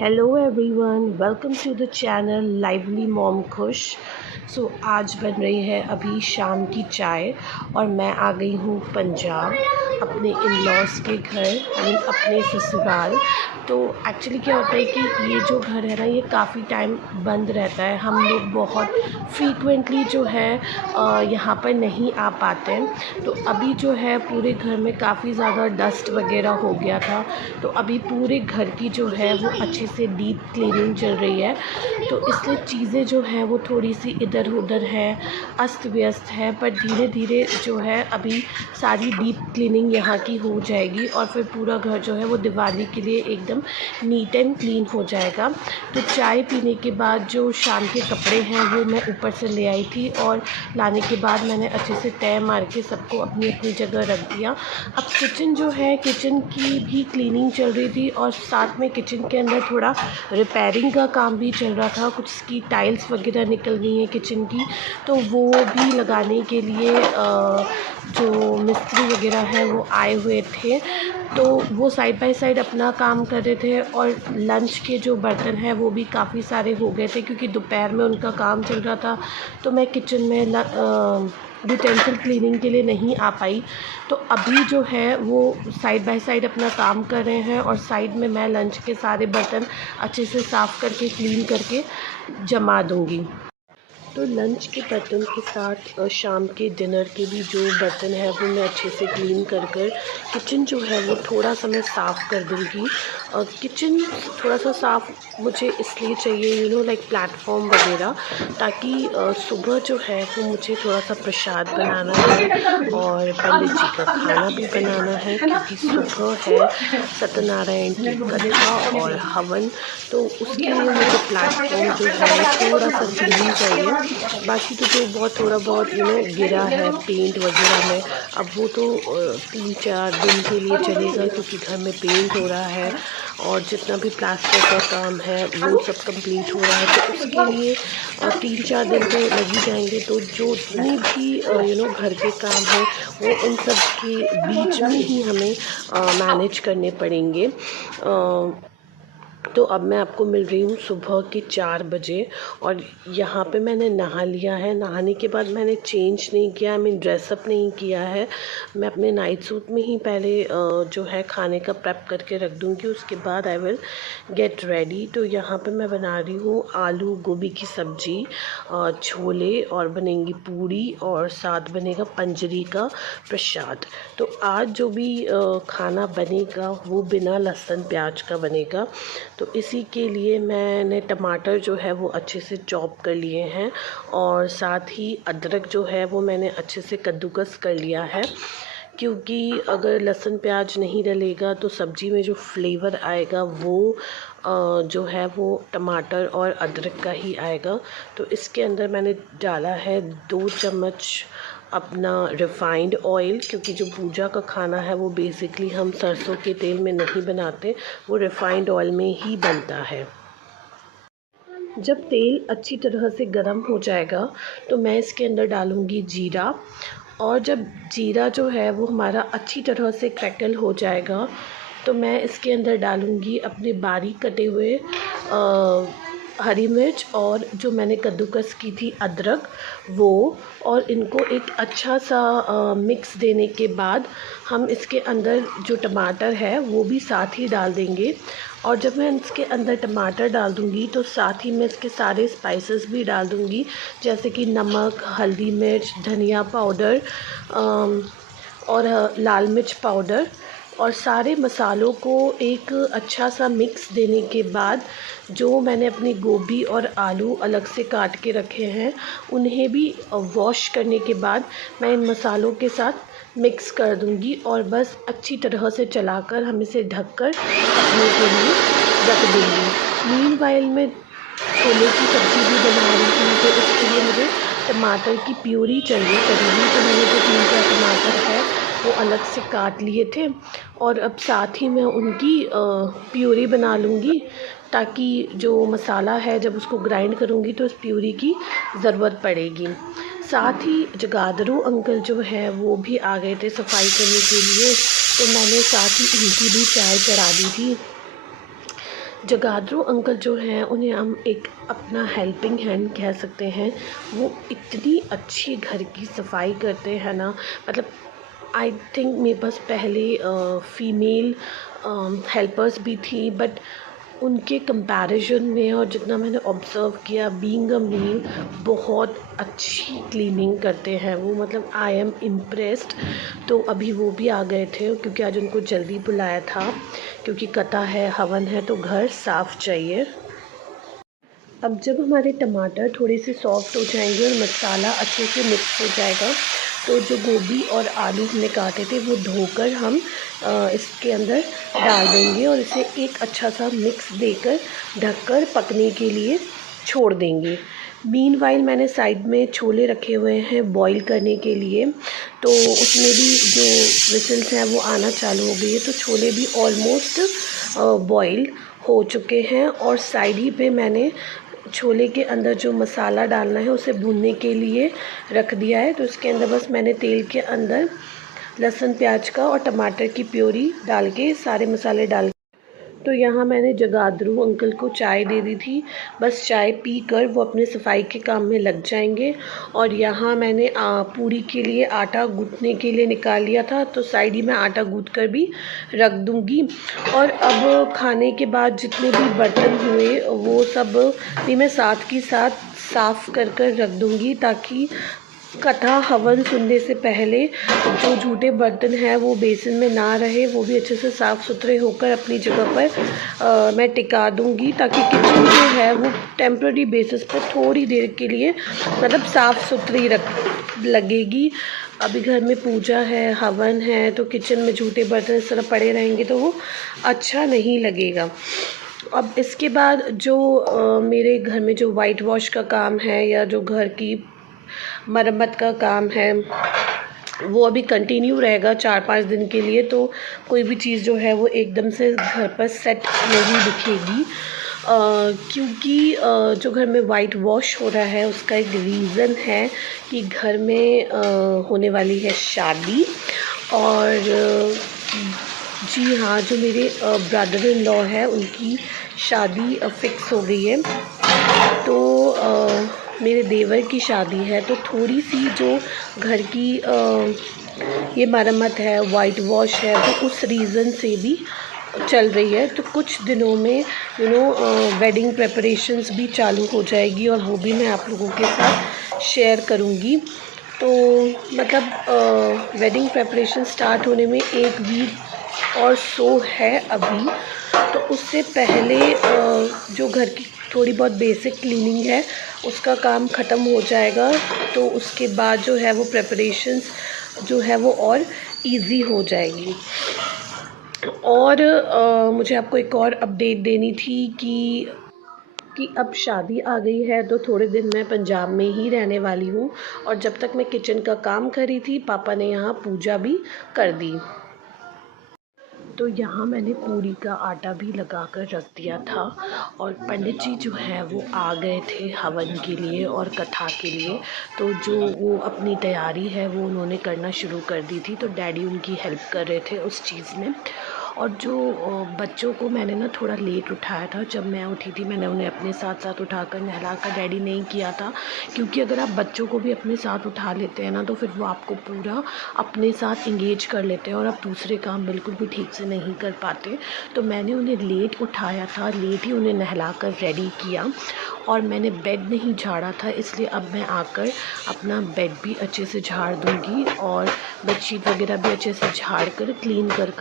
Hello everyone, welcome to the channel lively mom Khush. आज बन रही है अभी शाम की चाय और मैं आ गई हूँ पंजाब अपने इन लॉज़ के घर, अपने ससुराल। तो एक्चुअली क्या होता है कि ये जो घर है ना, ये काफ़ी टाइम बंद रहता है। हम लोग बहुत फ्रीक्वेंटली जो है यहाँ पर नहीं आ पाते हैं। तो अभी जो है पूरे घर में काफ़ी ज़्यादा डस्ट वगैरह हो गया था, तो अभी पूरे घर की जो है वो अच्छे से डीप क्लीनिंग चल रही है। तो इसलिए चीज़ें जो हैं वो थोड़ी सी इधर उधर है, अस्त व्यस्त है, पर धीरे धीरे जो है अभी सारी डीप क्लीनिंग यहाँ की हो जाएगी और फिर पूरा घर जो है वो दिवाली के लिए एकदम नीट एंड क्लीन हो जाएगा। तो चाय पीने के बाद जो शाम के कपड़े हैं वो मैं ऊपर से ले आई थी और लाने के बाद मैंने अच्छे से तय मार के सबको अपनी अपनी जगह रख दिया। अब किचन जो है, किचन की भी क्लीनिंग चल रही थी और साथ में किचन के अंदर थोड़ा रिपेयरिंग का काम भी चल रहा था। कुछ की टाइल्स वगैरह निकल गई हैं किचन की, तो वो भी लगाने के लिए जो मिस्त्री वगैरह हैं वो आए हुए थे। तो वो साइड बाय साइड अपना काम कर रहे थे और लंच के जो बर्तन हैं वो भी काफ़ी सारे हो गए थे क्योंकि दोपहर में उनका काम चल रहा था। तो मैं किचन में यूटेंसिल क्लीनिंग के लिए नहीं आ पाई। तो अभी जो है वो साइड बाय साइड अपना काम कर रहे हैं और साइड में मैं लंच के सारे बर्तन अच्छे से साफ़ करके क्लीन करके जमा दूँगी। तो लंच के बर्तन के साथ शाम के डिनर के भी जो बर्तन है वो मैं अच्छे से क्लीन कर किचन जो है वो थोड़ा सा मैं साफ़ कर दूँगी। किचन थोड़ा सा साफ़ मुझे इसलिए चाहिए, लाइक प्लेटफॉर्म वगैरह, ताकि सुबह जो है वो मुझे थोड़ा सा प्रसाद बनाना है और पंडित जी का खाना भी बनाना है क्योंकि सुबह है सत्यनारायण की कथा और हवन। तो उसके लिए मुझे प्लेटफॉर्म जो है थोड़ा सा क्लीन चाहिए। बाकी तो जो बहुत थोड़ा बहुत गिरा है पेंट वगैरह में, अब वो तो 3-4 दिन के लिए चलेगा क्योंकि घर में पेंट हो रहा है और जितना भी प्लास्टर का काम है वो सब कंप्लीट हो रहा है। तो उसके लिए 3-4 दिन तो लग ही जाएंगे। तो जो जितनी भी घर के काम हैं वो इन सब के बीच में ही हमें मैनेज करने पड़ेंगे। तो अब मैं आपको मिल रही हूँ सुबह के 4 बजे और यहाँ पे मैंने नहा लिया है। नहाने के बाद मैंने चेंज नहीं किया, ड्रेसअप नहीं किया है। मैं अपने नाइट सूट में ही पहले जो है खाने का प्रेप करके रख दूँगी, उसके बाद आई विल गेट रेडी। तो यहाँ पे मैं बना रही हूँ आलू गोभी की सब्ज़ी, छोले और बनेंगी पूड़ी और साथ बनेगा पंजरी का प्रसाद। तो आज जो भी खाना बनेगा वो बिना लहसुन प्याज का बनेगा। तो इसी के लिए मैंने टमाटर जो है वो अच्छे से चॉप कर लिए हैं और साथ ही अदरक जो है वो मैंने अच्छे से कद्दूकस कर लिया है, क्योंकि अगर लहसुन प्याज नहीं डलेगा तो सब्ज़ी में जो फ्लेवर आएगा वो जो है वो टमाटर और अदरक का ही आएगा। तो इसके अंदर मैंने डाला है 2 चम्मच अपना रिफ़ाइंड ऑयल, क्योंकि जो पूजा का खाना है वो बेसिकली हम सरसों के तेल में नहीं बनाते, वो रिफ़ाइंड ऑयल में ही बनता है। जब तेल अच्छी तरह से गर्म हो जाएगा तो मैं इसके अंदर डालूँगी जीरा, और जब जीरा जो है वो हमारा अच्छी तरह से क्रैकल हो जाएगा तो मैं इसके अंदर डालूँगी अपने बारीक कटे हुए हरी मिर्च और जो मैंने कद्दूकस की थी अदरक वो, और इनको एक अच्छा सा मिक्स देने के बाद हम इसके अंदर जो टमाटर है वो भी साथ ही डाल देंगे। और जब मैं इसके अंदर टमाटर डाल दूँगी तो साथ ही मैं इसके सारे स्पाइसेस भी डाल दूँगी, जैसे कि नमक, हल्दी मिर्च, धनिया पाउडर और लाल मिर्च पाउडर, और सारे मसालों को एक अच्छा सा मिक्स देने के बाद जो मैंने अपनी गोभी और आलू अलग से काट के रखे हैं उन्हें भी वॉश करने के बाद मैं इन मसालों के साथ मिक्स कर दूंगी और बस अच्छी तरह से चलाकर हम इसे ढककर पकने के लिए रख देंगे। मीनवाइल में छोले की सब्ज़ी भी बना रही थी, तो उसके लिए मुझे टमाटर की प्यूरी चाहिए करीबी। तो मैंने जो 3-4 टमाटर है वो अलग से काट लिए थे और अब साथ ही मैं उनकी प्यूरी बना लूँगी, ताकि जो मसाला है जब उसको ग्राइंड करूँगी तो इस प्यूरी की ज़रूरत पड़ेगी। साथ ही जगाधरू अंकल जो है वो भी आ गए थे सफाई करने के लिए, तो मैंने साथ ही उनकी भी चाय चढ़ा दी थी। जगाधरी अंकल जो हैं उन्हें हम एक अपना हेल्पिंग हैंड कह सकते हैं। वो इतनी अच्छी घर की सफाई करते हैं ना, मतलब आई थिंक मेरे पास पहले फ़ीमेल हेल्पर्स भी थी, बट उनके कंपैरिजन में और जितना मैंने ऑब्ज़र्व किया, बीइंग अ मेल बहुत अच्छी क्लीनिंग करते हैं वो, मतलब आई एम इम्प्रेस्ड। तो अभी वो भी आ गए थे क्योंकि आज उनको जल्दी बुलाया था, क्योंकि कथा है, हवन है, तो घर साफ़ चाहिए। अब जब हमारे टमाटर थोड़े से सॉफ्ट हो जाएंगे और मसाला अच्छे से मिक्स हो जाएगा, तो जो गोभी और आलू हमने काटे थे वो धोकर हम इसके अंदर डाल देंगे और इसे एक अच्छा सा मिक्स देकर ढककर पकने के लिए छोड़ देंगे। मीनवाइल मैंने साइड में छोले रखे हुए हैं बॉईल करने के लिए, तो उसमें भी जो विसल्स हैं वो आना चालू हो गई है, तो छोले भी ऑलमोस्ट बॉईल हो चुके हैं। और साइड ही पे मैंने छोले के अंदर जो मसाला डालना है उसे भूनने के लिए रख दिया है। तो इसके अंदर बस मैंने तेल के अंदर लहसुन प्याज का और टमाटर की प्योरी डाल के सारे मसाले डाल, तो यहाँ मैंने जगाधरी अंकल को चाय दे दी थी। बस चाय पीकर वो अपने सफाई के काम में लग जाएंगे। और यहाँ मैंने पूरी के लिए आटा गूँथने के लिए निकाल लिया था, तो साइड ही में आटा गूँथ कर भी रख दूँगी। और अब खाने के बाद जितने भी बर्तन हुए वो सब भी मैं साथ के साथ साफ़ कर कर रख दूँगी, ताकि कथा हवन सुनने से पहले जो झूठे बर्तन हैं वो बेसिन में ना रहे, वो भी अच्छे से साफ़ सुथरे होकर अपनी जगह पर मैं टिका दूँगी, ताकि किचन जो है वो टेम्प्रेरी बेसिस पर थोड़ी देर के लिए मतलब साफ़ सुथरी लगेगी। अभी घर में पूजा है, हवन है, तो किचन में झूठे बर्तन इस तरह पड़े रहेंगे तो वो अच्छा नहीं लगेगा। अब इसके बाद जो मेरे घर में जो वाइट वॉश का काम है या जो घर की मरम्मत का काम है वो अभी कंटिन्यू रहेगा 4-5 दिन के लिए, तो कोई भी चीज़ जो है वो एकदम से घर पर सेट नहीं दिखेगी, क्योंकि जो घर में वाइट वॉश हो रहा है उसका एक रीज़न है कि घर में होने वाली है शादी। और जी हाँ, जो मेरे ब्रदर इन लॉ है उनकी शादी फिक्स हो गई है, तो मेरे देवर की शादी है, तो थोड़ी सी जो घर की ये मरम्मत है, वाइट वॉश है, वो उस रीज़न से भी चल रही है। तो कुछ दिनों में वेडिंग प्रेपरेशंस भी चालू हो जाएगी और वो भी मैं आप लोगों के साथ शेयर करूँगी। तो मतलब वेडिंग प्रेपरेशन स्टार्ट होने में 1 वीक और सो है अभी, तो उससे पहले जो घर की थोड़ी बहुत बेसिक क्लीनिंग है उसका काम ख़त्म हो जाएगा, तो उसके बाद जो है वो प्रेपरेशंस जो है वो और इजी हो जाएगी। और मुझे आपको एक और अपडेट देनी थी कि अब शादी आ गई है, तो थोड़े दिन मैं पंजाब में ही रहने वाली हूँ, और जब तक मैं किचन का काम कर रही थी पापा ने यहाँ पूजा भी कर दी। तो यहाँ मैंने पूरी का आटा भी लगा कर रख दिया था, और पंडित जी जो हैं वो आ गए थे हवन के लिए और कथा के लिए, तो जो वो अपनी तैयारी है वो उन्होंने करना शुरू कर दी थी, तो डैडी उनकी हेल्प कर रहे थे उस चीज़ में। और जो बच्चों को मैंने ना थोड़ा लेट उठाया था, जब मैं उठी थी मैंने उन्हें अपने साथ साथ उठाकर नहलाकर डैडी नहीं किया था, क्योंकि अगर आप बच्चों को भी अपने साथ उठा लेते हैं ना तो फिर वो आपको पूरा अपने साथ इंगेज कर लेते हैं और आप दूसरे काम बिल्कुल भी ठीक से नहीं कर पाते। तो मैंने उन्हें लेट उठाया था, लेट ही उन्हें नहलाकर रेडी किया, और मैंने बेड नहीं झाड़ा था, इसलिए अब मैं आकर अपना बेड भी अच्छे से झाड़ दूँगी और बेडशीट वगैरह भी अच्छे से झाड़ कर क्लीन कर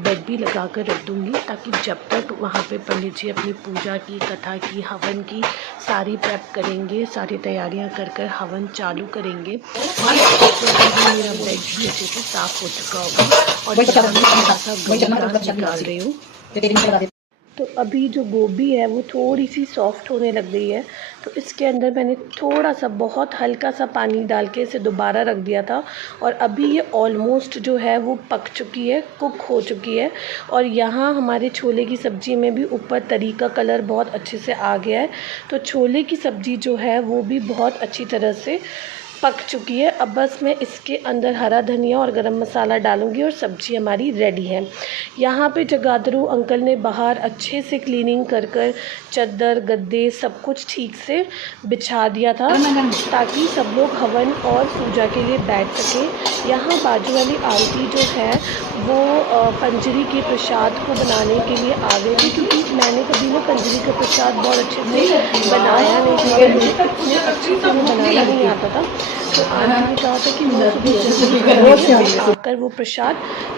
बेड भी लगा कर रख दूँगी, ताकि जब तक वहाँ पे पंडित जी अपनी पूजा की, कथा की, हवन की सारी प्रेप करेंगे, सारी तैयारियाँ कर हवन चालू करेंगे, मेरा बेड भी अच्छे से साफ़ हो चुका होगा। और थोड़ा सा निकाल रही हूँ, तो अभी जो गोभी है वो थोड़ी सी सॉफ्ट होने लग गई है, तो इसके अंदर मैंने थोड़ा सा बहुत हल्का सा पानी डाल के इसे दोबारा रख दिया था, और अभी ये ऑलमोस्ट जो है वो पक चुकी है, कुक हो चुकी है। और यहाँ हमारे छोले की सब्ज़ी में भी ऊपर तरी का कलर बहुत अच्छे से आ गया है, तो छोले की सब्ज़ी जो है वो भी बहुत अच्छी तरह से पक चुकी है। अब बस मैं इसके अंदर हरा धनिया और गरम मसाला डालूँगी और सब्ज़ी हमारी रेडी है। यहाँ पे जगाधरू अंकल ने बाहर अच्छे से क्लीनिंग कर कर चद्दर गद्दे सब कुछ ठीक से बिछा दिया था ताकि सब लोग हवन और पूजा के लिए बैठ सकें। यहाँ बाजू वाली आंटी जो है वो पंजरी के प्रसाद को बनाने के लिए आ गई थी, क्योंकि मैंने कभी ना पंजरी का प्रसाद बहुत अच्छे से बनाया नहीं था, मुझे इतने अच्छे से बनाना नहीं आता था। तो आंटी ने कहा था कि वो आकर वो प्रसाद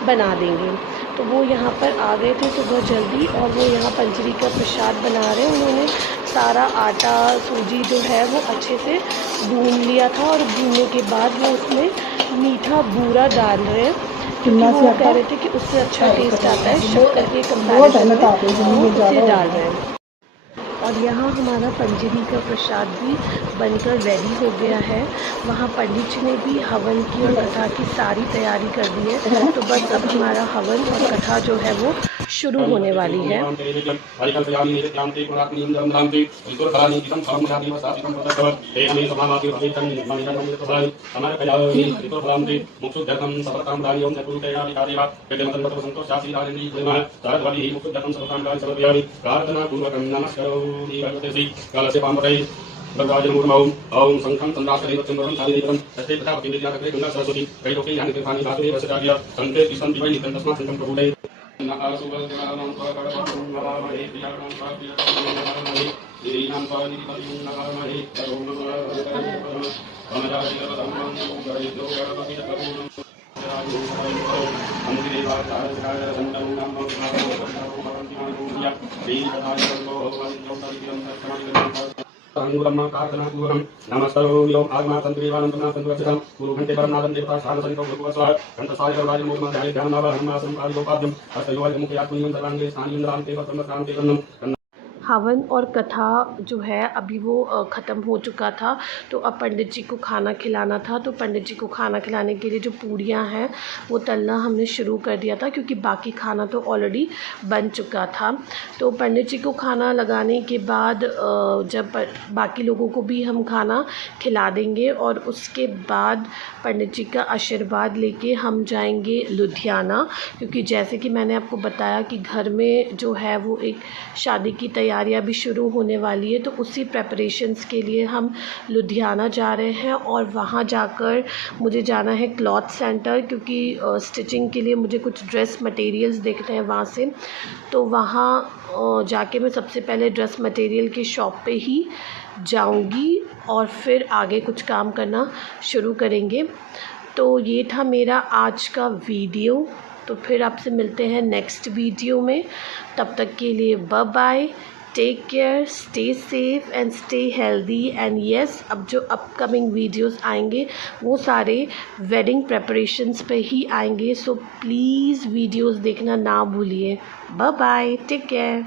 बना देंगे। तो वो यहाँ पर आ गए थे सुबह जल्दी और वो यहाँ पंजरी का प्रसाद बना रहे हैं। उन्होंने सारा आटा सूजी जो है वो अच्छे से भून लिया था और भूनने के बाद वो उसमें मीठा बूरा डाल रहे हैं, क्योंकि वो कह रहे थे कि उससे अच्छा टेस्ट आता है शक्कर के कंपैरिजन में, वो उसे डाल रहे हैं। और यहाँ हमारा पंजरी का प्रसाद भी बनकर रेडी हो गया है। वहाँ पंडित जी ने भी हवन की और कथा की सारी तैयारी कर दी है। तो बस अब हमारा हवन और कथा जो है वो शुरू होने वाली है। ओम संखं चंद्रासुरं साधिदेवं तस्ते प्रतापति विद्याकरे गंगा सरस्वती कैलोके यानि तीर्थानि वासुदेव वसचार्य संते तिष्ठन्ति वै नित्यं तस्मात् संकं प्रभुते नाकासुवल्कराणां स्वकरपत्रं नमामहे प्रियाणां स्वाप्रियं ीनां स्वादिपतिं नमामहे ओम नमः ब्रह्म प्रार्थना पूर्वं नमस्तोऽयं आत्मातन्त्रीवानन्तनातन्त्रचितं गुरुघण्टे परमनादं देवता शालसंतो भगवस्वाहा घण्टसायकर्वादि मूर्माध्याय ध्यानावहन्मासं कालिकोपाद्यं हस्तयोर्मुखयात्मनीयं सर्वाङ्गे स्थानीयन्द्रान्ते वक्रमक्रान्ते कन्नं। हवन और कथा जो है अभी वो ख़त्म हो चुका था। तो अब पंडित जी को खाना खिलाना था। तो पंडित जी को खाना खिलाने के लिए जो पूड़ियाँ हैं वो तलना हमने शुरू कर दिया था, क्योंकि बाकी खाना तो ऑलरेडी बन चुका था। तो पंडित जी को खाना लगाने के बाद जब बाकी लोगों को भी हम खाना खिला देंगे और उसके बाद पंडित जी का आशीर्वाद लेके हम जाएंगे लुधियाना, क्योंकि जैसे कि मैंने आपको बताया कि घर में जो है वो एक शादी की तैयारियां भी शुरू होने वाली है। तो उसी प्रेपरेशंस के लिए हम लुधियाना जा रहे हैं और वहाँ जाकर मुझे जाना है क्लॉथ सेंटर, क्योंकि स्टिचिंग के लिए मुझे कुछ ड्रेस मटेरियल्स देखने हैं वहाँ से। तो वहाँ जाके मैं सबसे पहले ड्रेस मटेरियल की शॉप पे ही जाऊंगी और फिर आगे कुछ काम करना शुरू करेंगे। तो ये था मेरा आज का वीडियो। तो फिर आपसे मिलते हैं नेक्स्ट वीडियो में। तब तक के लिए bye bye, take care, stay safe and stay healthy. And yes, अब जो अपकमिंग वीडियोस आएंगे वो सारे वेडिंग प्रेपरेशंस पे ही आएंगे। सो प्लीज़ वीडियोस देखना ना भूलिए। Bye bye, take care.